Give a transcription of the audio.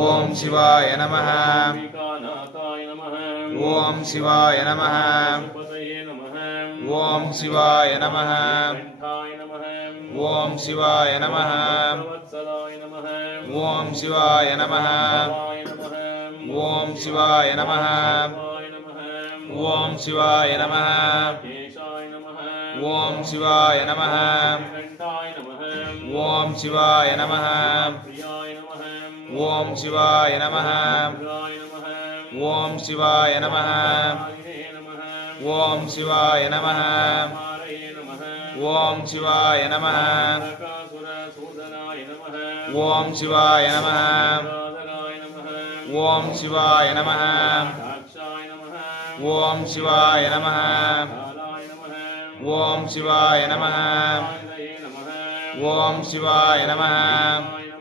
ஓம் சிவாய நமः. ஓம் சிவாய நமः. ஓம் சிவாய நமः. ஓம் சிவாய நமः. ஓம் சிவாய நமः. ஓம் சிவாய நமः. ஓம் சிவாய நமः. ஓம் சிவாய நமः. ஓம் சிவாய நமः. ஓம் சிவாய நமः. ஓம் சிவாய நமः. ஓம் சிவாய நமः. ஓம் சிவாய நமः. ஓம் சிவாய நமः. ஓம் சிவாய நமः. ஓம் சிவாய நமः. ஓம் சிவாய நமः. ஓம் சிவாய நமः.